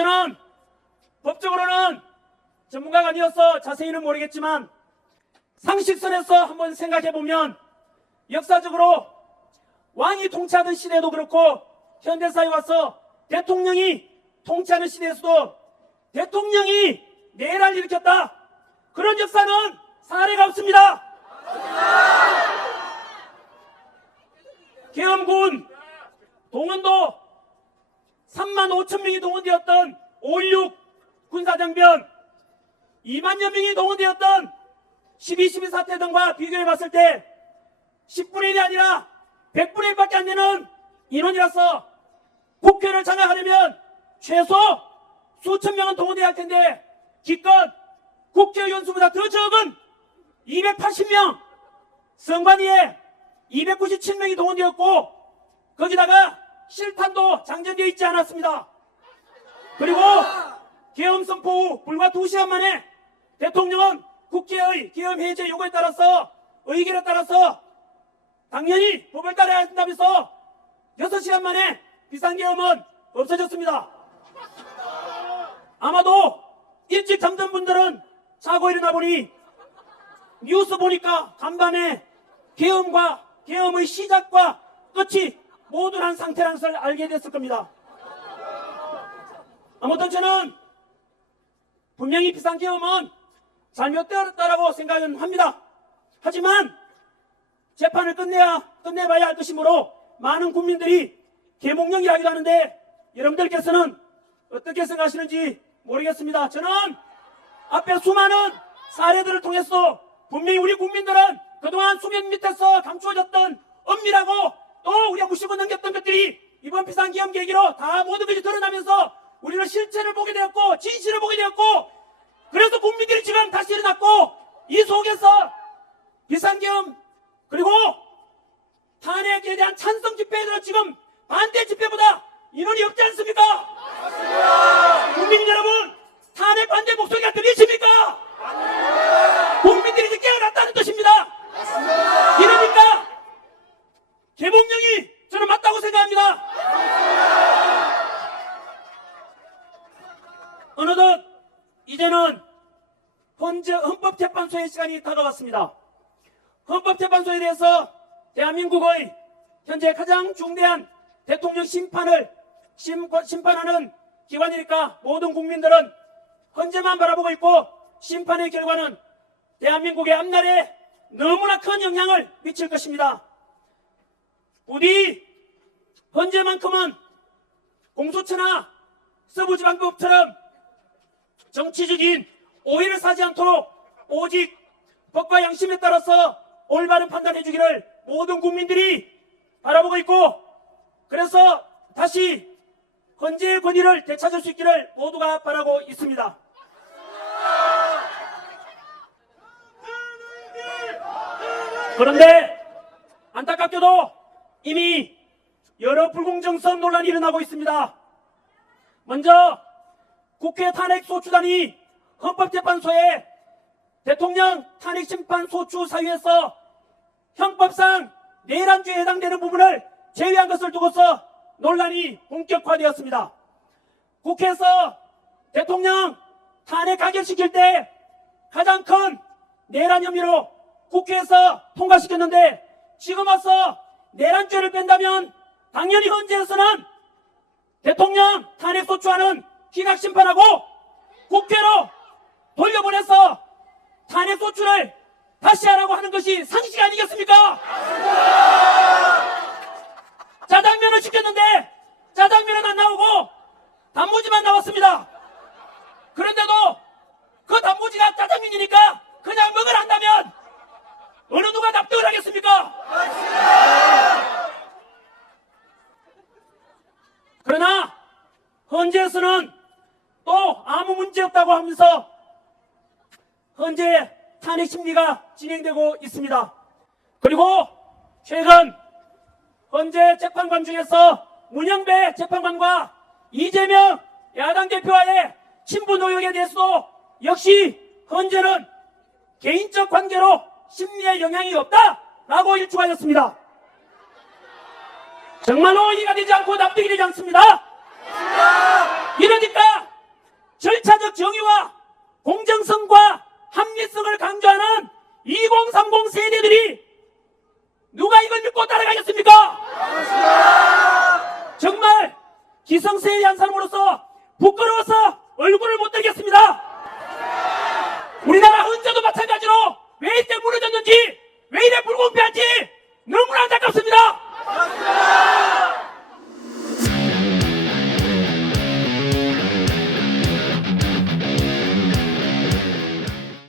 저는 법적으로는 전문가가 아니어서 자세히는 모르겠지만 상식선에서 한번 생각해 보면 역사적으로 왕이 통치하던 시대도 그렇고 현대사에 와서 대통령이 통치하는 시대에서도 대통령이 내란을 일으켰다. 그런 역사는 사례가 없습니다. 계엄군 동원도 3만 5천 명이 동원되었던 5.16 군사정변 2만여 명이 동원되었던 12.12 사태 등과 비교해 봤을 때 10분의 1이 아니라 100분의 1밖에 안 되는 인원이라서 국회를 장악하려면 최소 수천 명은 동원돼야 할 텐데 기껏 국회의원 수보다 더 적은 280명 선관위에 297명이 동원되었고 거기다가 실탄도 장전되어 있지 않았습니다. 그리고 계엄 선포 후 불과 2시간 만에 대통령은 국회의 계엄 해제 요구에 따라서 의결에 따라서 당연히 법을 따라야 한다면서 6시간 만에 비상계엄은 없어졌습니다. 아마도 일찍 잠든 분들은 자고 일어나 보니 뉴스 보니까 간밤에 계엄과 계엄의 시작과 끝이 모두 한 상태라는 것을 알게 됐을 겁니다. 아무튼 저는 분명히 비상계엄은 잘못되었다라고 생각은 합니다. 하지만 재판을 끝내야 끝내봐야 할 것이므로 많은 국민들이 개몽령이라기도 하는데 여러분들께서는 어떻게 생각하시는지 모르겠습니다. 저는 앞에 수많은 사례들을 통해서 분명히 우리 국민들은 그동안 수면 밑에서 감추어졌던 엄밀하고 또 우리가 무시고 넘겼던 것들이 이번 비상기업 계기로 다 모든 것이 드러나면서 우리는 실체를 보게 되었고 진실을 보게 되었고 그래서 국민들이 지금 다시 일어났고 이 속에서 비상기업 그리고 탄핵에 대한 찬성 집회에도 지금 반대 집회보다 인원이 없지 않습니까? 국민 여러분 탄핵 반대 목소리가 들리십니까? 국민들이 이제 깨어났다는 뜻입니다. 이러니까 개봉령이 저는 맞다고 생각 합니다. 어느덧 이제는 헌재 헌법재판소의 시간이 다가왔습니다. 헌법재판소에 대해서 대한민국의 현재 가장 중대한 대통령 심판을 심, 심판하는 기관이니까 모든 국민들은 헌재만 바라보고 있고 심판의 결과는 대한민국의 앞날에 너무나 큰 영향을 미칠 것입니다. 부디 헌재만큼은 공수처나 서부지 방법처럼 정치적인 오해를 사지 않도록 오직 법과 양심에 따라서 올바른 판단해 주기를 모든 국민들이 바라보고 있고 그래서 다시 헌재의 권위를 되찾을 수 있기를 모두가 바라고 있습니다. 그런데 안타깝게도 이미 여러 불공정성 논란이 일어나고 있습니다. 먼저 국회 탄핵 소추단이 헌법재판소에 대통령 탄핵 심판 소추 사유에서 형법상 내란죄에 해당되는 부분을 제외한 것을 두고서 논란이 본격화되었습니다. 국회에서 대통령 탄핵 가결시킬 때 가장 큰 내란 혐의로 국회에서 통과시켰는데 지금 와서 내란죄를 뺀다면 당연히 헌재에서는 대통령 탄핵 소추안은 기각 심판하고 국회로 돌려보내서 탄핵 소추를 다시 하라고 하는 것이 상식 아니겠습니까? 짜장면을 시켰는데 짜장면은 안 나오고 단무지만 나왔습니다. 그런데도 그 단무지가 짜장면이니까 그냥 먹으라 한다면 어느 누가 납득을 하겠습니까? 그러나 헌재에서는 또 아무 문제 없다고 하면서 현재 탄핵 심리가 진행되고 있습니다. 그리고 최근 헌재 재판관 중에서 문영배 재판관과 이재명 야당 대표와의 친분 의혹에 대해서도 역시 헌재는 개인적 관계로 심리에 영향이 없다라고 일축하였습니다. 정말로 이해가 되지 않고 납득이 되지 않습니다. 이러니까 정치적 정의와 공정성과 합리성을 강조하는 2030 세대들이 누가 이걸 믿고 따라가겠습니까? 정말 기성세대의 한 사람으로서 부끄러워서 얼굴을 못 들겠습니다. 우리나라 헌재도 마찬가지로 왜 이때 무너졌는지 왜 이래 불공평한지